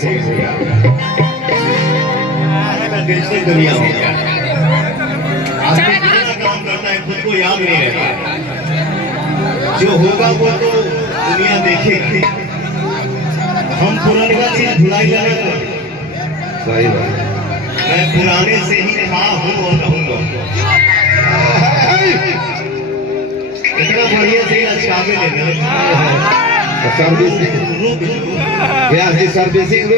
सही भैया डिजिटल दुनिया हो गया। आदमी कितना काम करता है खुद को याद नहीं रहता। जो होगा वो तो दुनिया देखेगी। हम पुराने का चीज भुलाई जाने को सही बात। मैं पुराने से ही था हूँ और रहूंगा। इतना बढ़िया से लचकावे लेना सर्विसिंग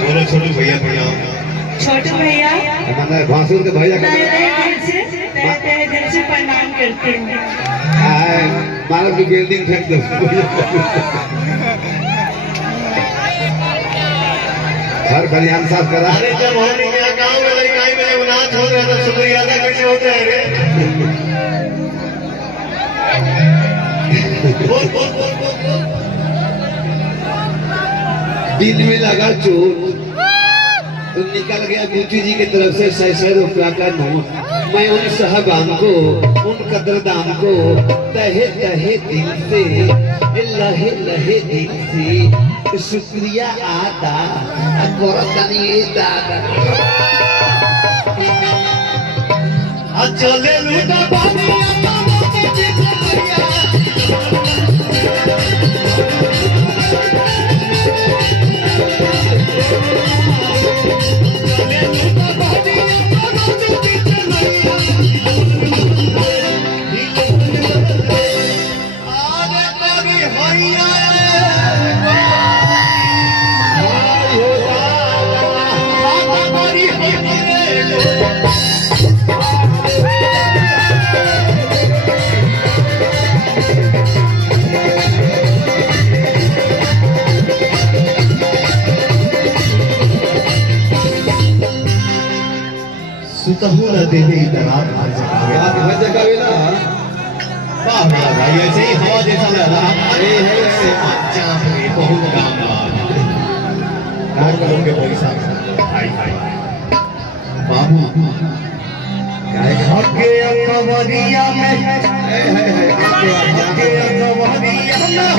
बोलो छोटू भैया प्रणाम। छोटू भैया भासुर के भैया तहे दिल से प्रणाम करती हूँ। मानव की बिल्डिंग फेंक दो। हर खलियान साफ करा। अरे जब हम मेरा गाँव में लड़काई में नाच हो रहे तो शुक्रिया अदा कैसे होते हैं रे? दिल में लगा चोट तो निकल गया गुरुजी जी की तरफ से 600 रुपया का नोट। मैं उन साहबान को उन कदरदान को तहे तहे दिल से लहे लहे दिल से शुक्रिया अदा करतनी दादा। चले लूटा सुतहु न देवे दरार हर जगह ना वाह मेरा भाई ऐसे ही हवा जैसा लग रहा है से चांद में बहुत काम करोगे पैसा भाई भाई बाबू हके अकबरिया में हके अकबरिया में